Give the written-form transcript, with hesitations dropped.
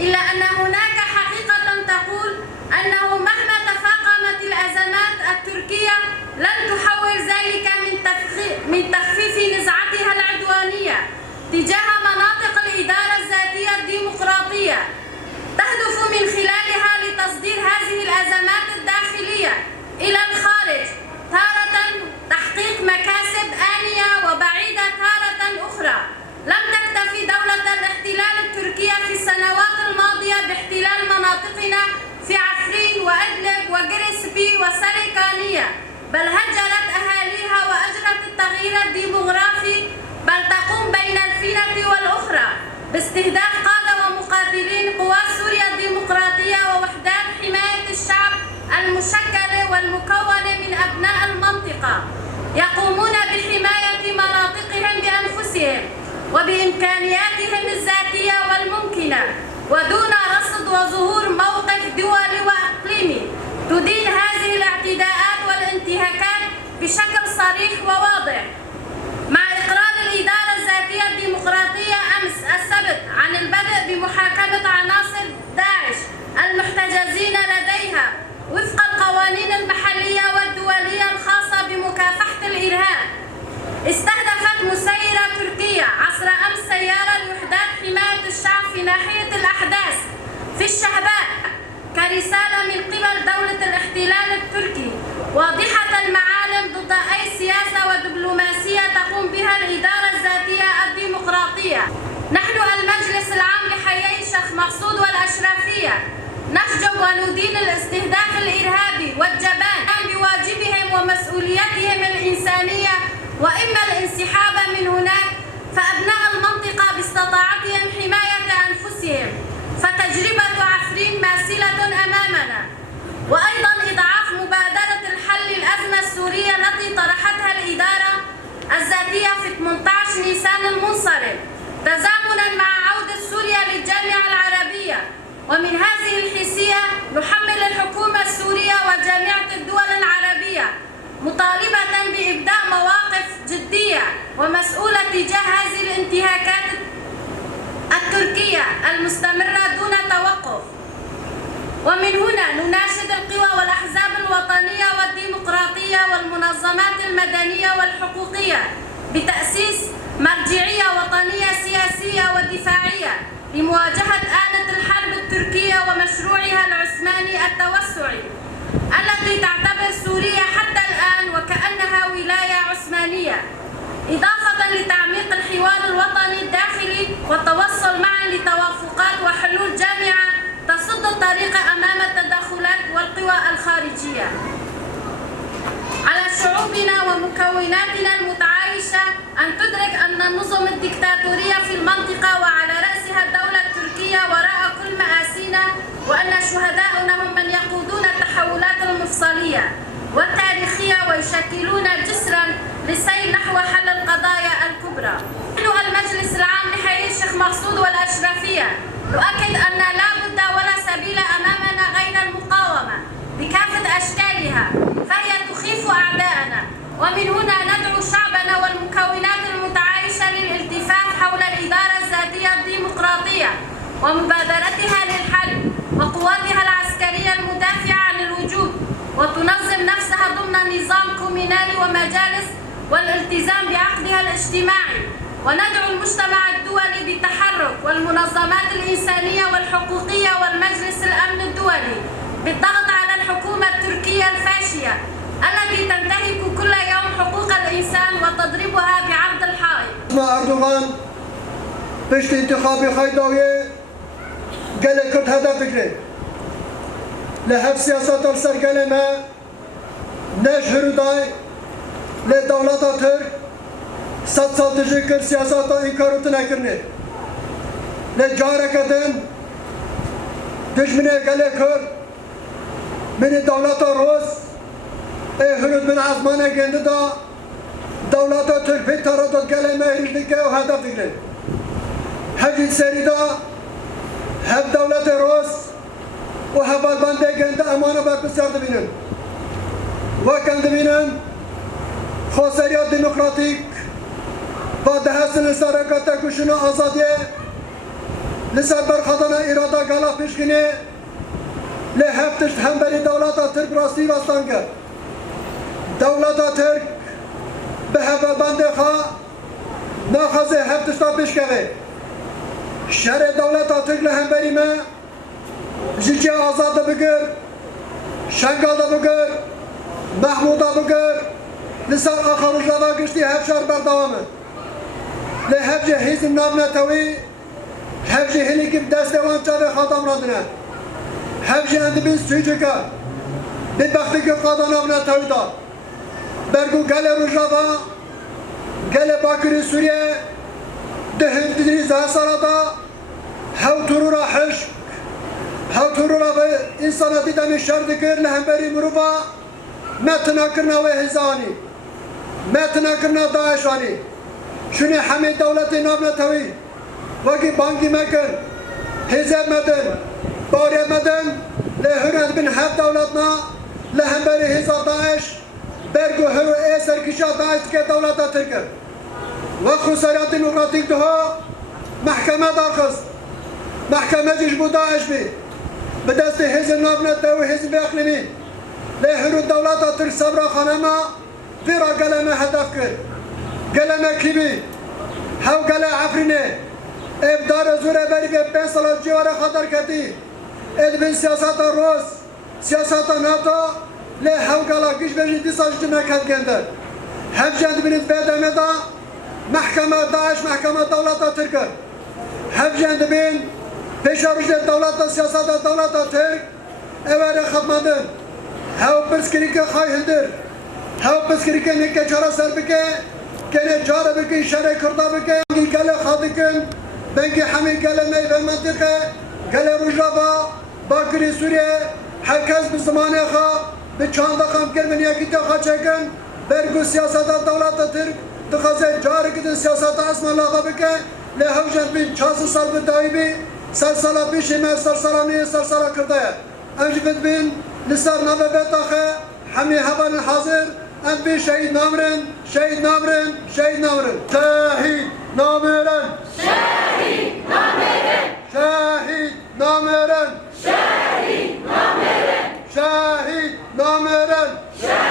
إلا أن هناك حقيقة تقول أنه مهما تفاقمت الأزمات التركية لن تحول ذلك من تخفيف نزعتها العدوانية تجاه مناطق الإدارة الذاتية الديمقراطية، تهدف من خلالها لتصدير هذه الأزمات الداخلية إلى الخارج، تارة تحقيق مكاسب آنية وبعيدة تارة أخرى. لم تكتفي دولة الاحتلال التركية في السنوات الماضية باحتلال مناطقنا في عفرين وإدلب وجريسبي وسريكانية، بل هجرت أهاليها وأجرت التغيير الديموغرافي، بل تقوم بين الفينة والأخرى باستهداف قادة ومقاتلين قوات سوريا الديمقراطية ووحدات حماية الشعب المشكلة والمكونة من أبناء المنطقة، يقومون بحماية مناطقهم بأنفسهم وبإمكانياتهم الذاتية والممكنة، ودون رصد وظهور موقف دولي وإقليمي تدين هذه الاعتداءات والانتهاكات بشكل صريح وواضح. مع إقرار الإدارة الذاتية الديمقراطية أمس السبت عن البدء بمحاكمة عناصر داعش المحتجزين لديها وفق القوانين المحلية والدولية الخاصة بمكافحة الإرهاب، استهدفت مسيرة تركية عصر أمس سيارة لوحدات حماية الشعب في ناحية الأحداث في الشهباء كرسالة من قبل دولة الاحتلال التركي واضحة المعالم ضد أي سياسة ودبلوماسية تقوم بها الإدارة الذاتية الديمقراطية. نحن المجلس العام لحيي الشيخ مقصود والأشرفية نشجب وندين الاستهداف الإرهابي والجبان بواجبهم ومسؤوليتهم الإنسانية، وإما الانسحاب من هناك فأبناء المنطقة باستطاعتهم حماية أنفسهم، فتجربة عفرين ماثلة أمامنا. وأيضا إضعاف مبادرة الحل الأزمة السورية التي طرحتها الإدارة الذاتية في 18 نيسان المنصرم تزامنا مع عودة سوريا للجامعة العربية. ومن هذه الحيثية نحمل الحكومة السورية وجامعة الدول العربية مطالبة بإبداء مواقف جدية ومسؤولة تجاه هذه الانتهاكات التركية المستمرة دون توقف. ومن هنا نناشد القوى والأحزاب الوطنية والديمقراطية والمنظمات المدنية والحقوقية بتأسيس مرجعية وطنية سياسية ودفاعية لمواجهة آلة الحرب التركية ومشروعها العثماني التوسعي التي تعتبر سوريا حتى الآن وكأنها ولاية عثمانية، إضافة لتعميق الحوار الوطني الداخلي والتوصل معا لتوافقات وحلول جامعة تصد الطريق أمام التدخلات والقوى الخارجية. على شعوبنا ومكوناتنا المتعايشة أن تدرك أن النظم الدكتاتورية في المنطقة وعلى رأسها الدولة التركية وراء كل مآسينا، وأن شهداؤنا هم من يقودون التحولات المفصلية والتاريخية ويشكلون جسرا للسير نحو حل القضايا الكبرى. نحن المجلس العام لحيي الشيخ مقصود والأشرفية نؤكد أن لا بد ولا سبيل أمامنا غير المقاومة بكافة أشكالها، فهي تخيف أعداءنا. ومن هنا ندعو شعبنا والمكونات المتعايشة للالتفاف حول الإدارة الذاتية الديمقراطية ومبادرتها للحل، وقواتها العسكرية المدافعة عن الوجود وتنظم نفسها ضمن نظام كومينالي ومجالس والالتزام بعقدها الاجتماعي. وندعو المجتمع الدولي بالتحرك والمنظمات الإنسانية والحقوقية والمجلس الأمن الدولي بالضغط على الحكومة التركية الفاشية التي تنتهك كل يوم حقوق الإنسان وتضربها بعرض الحائط. أردوغان پشت انتخابی خیداوی گله کرد هدف بگیره لحب سیاست سر گله ما نشهر دای لدولت ترک 100 سال تجربه سیاست انکارت نکرده لجاره کردن دشمنه گله کرد من دولت روز هرود من عزمانه گنده دا دولت ترک به تردد گله ما هیلدگه و هدف بگیره هجید سری دا هب دولت روز و هبال بنده گنده امانه باید بسیار دبینن وکن دبینن خواستریات دموکراتیک با دهستن سرکت کشون آزادی لسر برخدنا إرادة قالا بشكني لهفتشت همبري دولة ترك راستي وستانك دولة ترك بهذا بندخا ناخذ هفتشتا بشكوي شهر دولة ترك لهمبري ما جيجي آزاد بقر شنقال بقر محمود بقر لسر آخر رجلانا قشتي هفشار بردوامن لهفجي حزم نابنا توي هفجي هليك بدستوان چاوه خاتم رادنه هفجي اندبین سویچکا بدبختی که قادا نابنا توی دا برگو گل روژاوا گل باکری سوریه دهن دیدنی زه سالا دا هاو ترورا حشق هاو ترورا به انساناتی دمی شر دکر لهمبری مروفا متنا کرنا و هزانی متنا کرنا داعشانی شونی همه دولت نابنا توی وقتی بانکی مکن حزب مدن بارید مدن لهرند بین هفت دولتنا لهمبری حزب داعش برگو هرو ایسر کشا داعش که دولت ترکر و خسارات نقراطیک دها محکمه داخست محکمه جشبو داعش بی بدست حزب نابنا توی حزب اقلیمی لهرو دولت ترک صبر خانما فیرا قلمه هدف کرد قلمه کبی هاو قلمه عفرینه ابدار زوره بری به 5 سال جواره خطر کردی ادبین سیاست روز سیاست ناتو لی هاو قلمه کش بجی دیساج نکرد گندر هم جند بینید بدمه دا محکمه داعش محکمه دولت ترک هم جند بین پیشاروش دولت سیاست دولت ترک اواره خدمدن هاو پرسکری که خواهی هندر هاو پرسکری که نکه چارا سر بکه کنه جاره بکن شره کرده بکن گله خواهی کن بنکه همه گله میوه منطقه گله روژاوا باکری سوریه herkes bir zamanı bir çanda kam gelmeye gitti kaçakın bergu siyasata devlet Türk tıkaze cari gidin siyasata asmalığa bike le havcan bin çası salbı daibi sarsala bir şeyme sarsalamıya sarsala kırdaya emcibet bin lisar nave betahe hami habanın hazır em bir şehit namren şehit namren şehit namren şehit namren şehit nameren şehit namren şehit nameren şehit nameren şehit